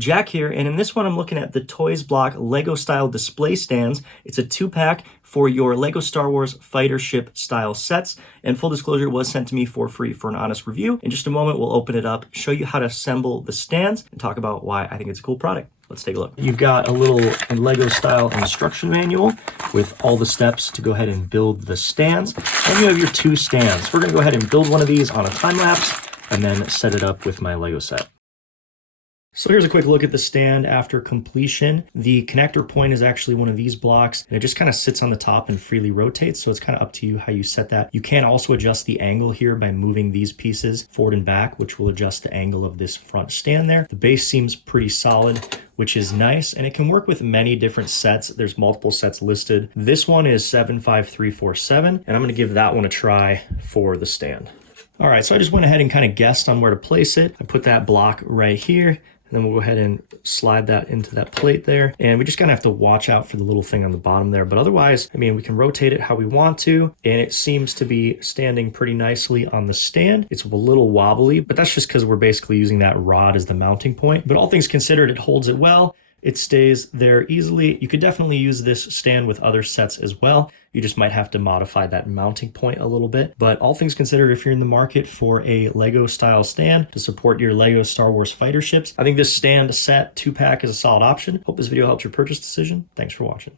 Jack here, and in this one I'm looking at the Toys Block Lego style display stands. It's a 2-pack for your Lego Star Wars fighter ship style sets, and full disclosure, it was sent to me for free for an honest review. In just a moment we'll open it up, show you how to assemble the stands, and talk about why I think it's a cool product. Let's take a look. You've got a little Lego style instruction manual with all the steps to go ahead and build the stands. And you have your 2 stands. We're gonna go ahead and build one of these on a time lapse and then set it up with my Lego set. So here's a quick look at the stand after completion. The connector point is actually one of these blocks, and it just kind of sits on the top and freely rotates, so it's kind of up to you how you set that. You can also adjust the angle here by moving these pieces forward and back, which will adjust the angle of this front stand there. The base seems pretty solid, which is nice, and it can work with many different sets. There's multiple sets listed. This one is 75347, and I'm gonna give that one a try for the stand. All right, so I just went ahead and kind of guessed on where to place it. I put that block right here, and then we'll go ahead and slide that into that plate there. And we just kind of have to watch out for the little thing on the bottom there. But otherwise, I mean, we can rotate it how we want to, and it seems to be standing pretty nicely on the stand. It's a little wobbly, but that's just because we're basically using that rod as the mounting point. But all things considered, it holds it well. It stays there easily. You could definitely use this stand with other sets as well. You just might have to modify that mounting point a little bit. But all things considered, if you're in the market for a Lego style stand to support your Lego Star Wars fighter ships, I think this stand set 2-pack is a solid option. Hope this video helps your purchase decision. Thanks for watching.